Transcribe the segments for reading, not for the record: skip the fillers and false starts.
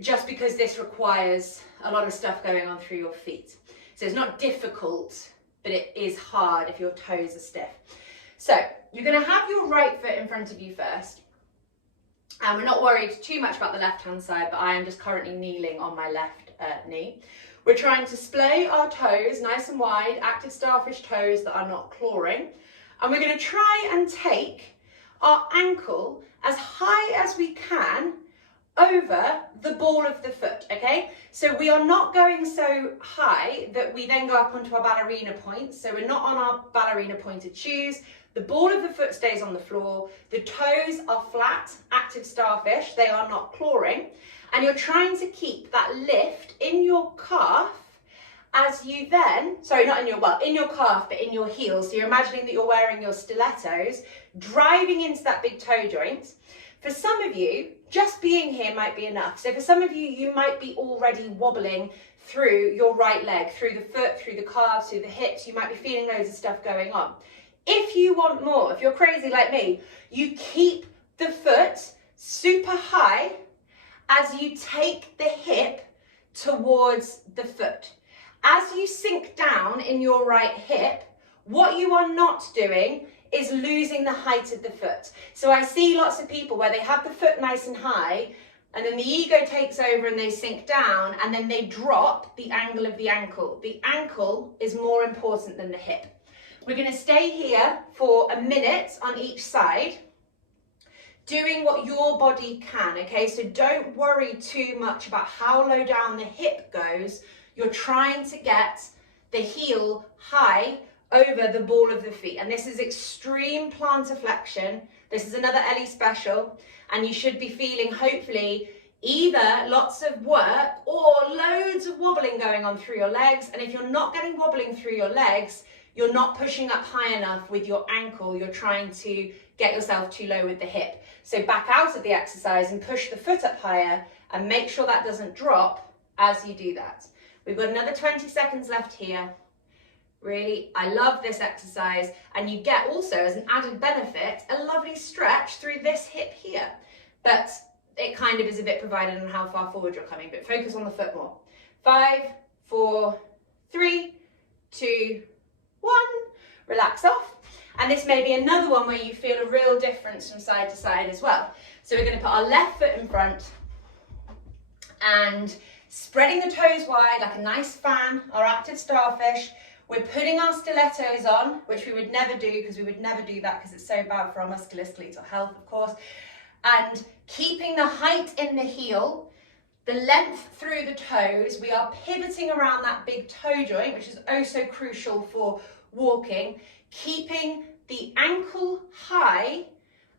just because this requires a lot of stuff going on through your feet. So it's not difficult, but it is hard if your toes are stiff. So you're going to have your right foot in front of you first. And we're not worried too much about the left-hand side, but I am just currently kneeling on my left knee. We're trying to splay our toes nice and wide, active starfish toes that are not clawing. And we're going to try and take our ankle as high as we can over the ball of the foot, okay? So we are not going so high that we then go up onto our ballerina points. So we're not on our ballerina pointed shoes. The ball of the foot stays on the floor. The toes are flat, active starfish. They are not clawing. And you're trying to keep that lift in your calf as you then, sorry, not in your, well, in your calf, but in your heels. So you're imagining that you're wearing your stilettos, driving into that big toe joint. For some of you, just being here might be enough. So for some of you, you might be already wobbling through your right leg, through the foot, through the calves, through the hips. You might be feeling loads of stuff going on. If you want more, if you're crazy like me, you keep the foot super high as you take the hip towards the foot. As you sink down in your right hip, what you are not doing is losing the height of the foot. So I see lots of people where they have the foot nice and high, and then the ego takes over and they sink down, and then they drop the angle of the ankle. The ankle is more important than the hip. We're going to stay here for a minute on each side, doing what your body can, okay? So don't worry too much about how low down the hip goes. You're trying to get the heel high over the ball of the feet. And this is extreme plantar flexion. This is another Ellie special. And you should be feeling, hopefully, either lots of work or loads of wobbling going on through your legs. And if you're not getting wobbling through your legs, you're not pushing up high enough with your ankle. You're trying to get yourself too low with the hip. So back out of the exercise and push the foot up higher and make sure that doesn't drop as you do that. We've got another 20 seconds left here. Really, I love this exercise, and you get also, as an added benefit, a lovely stretch through this hip here. But it kind of is a bit provided on how far forward you're coming, but focus on the foot more. 5, 4, 3, 2, 1. Relax off. And this may be another one where you feel a real difference from side to side as well. So we're going to put our left foot in front and spreading the toes wide like a nice fan, our active starfish. We're putting our stilettos on, which we would never do because we would never do that because it's so bad for our musculoskeletal health, of course. And keeping the height in the heel, the length through the toes. We are pivoting around that big toe joint, which is oh so crucial for walking. Keeping the ankle high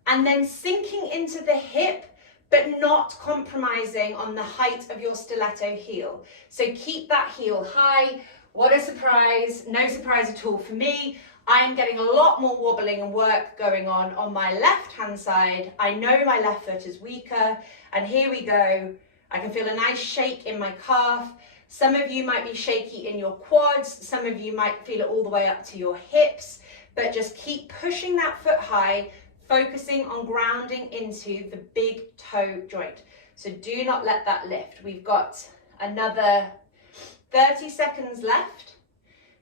and then sinking into the hip, but not compromising on the height of your stiletto heel. So keep that heel high. What a surprise, no surprise at all for me. I am getting a lot more wobbling and work going on my left-hand side. I know my left foot is weaker, and here we go. I can feel a nice shake in my calf. Some of you might be shaky in your quads. Some of you might feel it all the way up to your hips, but just keep pushing that foot high, focusing on grounding into the big toe joint. So do not let that lift. We've got another 30 seconds left.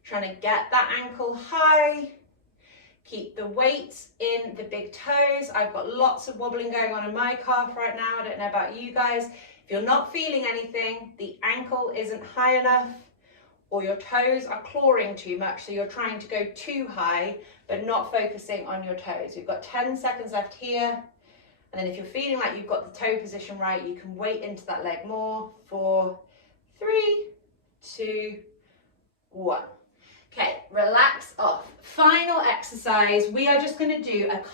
Trying to get that ankle high. Keep the weight in the big toes. I've got lots of wobbling going on in my calf right now. I don't know about you guys. If you're not feeling anything, the ankle isn't high enough, or your toes are clawing too much, so you're trying to go too high, but not focusing on your toes. We've got 10 seconds left here. And then if you're feeling like you've got the toe position right, you can weight into that leg more. 4, 3, 2, 1. Okay, relax off. Final exercise. We are just going to do a